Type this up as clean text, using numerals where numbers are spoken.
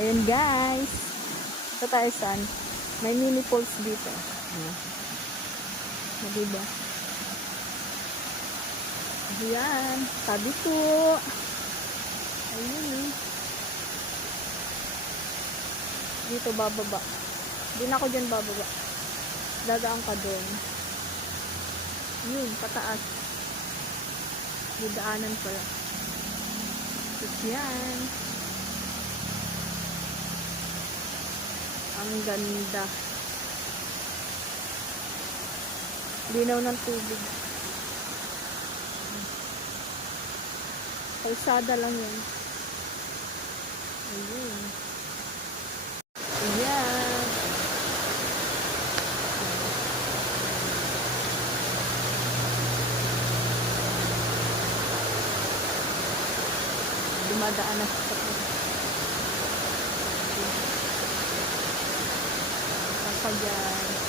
Ayan guys. Ito tayo saan? May mini falls dito. Diba? Ayan. Sabi ko. Ayun. Dito bababa. Hindi na ako dyan bababa. Dadaan ka doon. Yun, pataas. Didaanan pala. Tapos yan. Ang ganda. Linaw ng tubig. Kalsada lang yan. Ayun. Ayan. Dumadaan na sa kapag. Nasa dyan.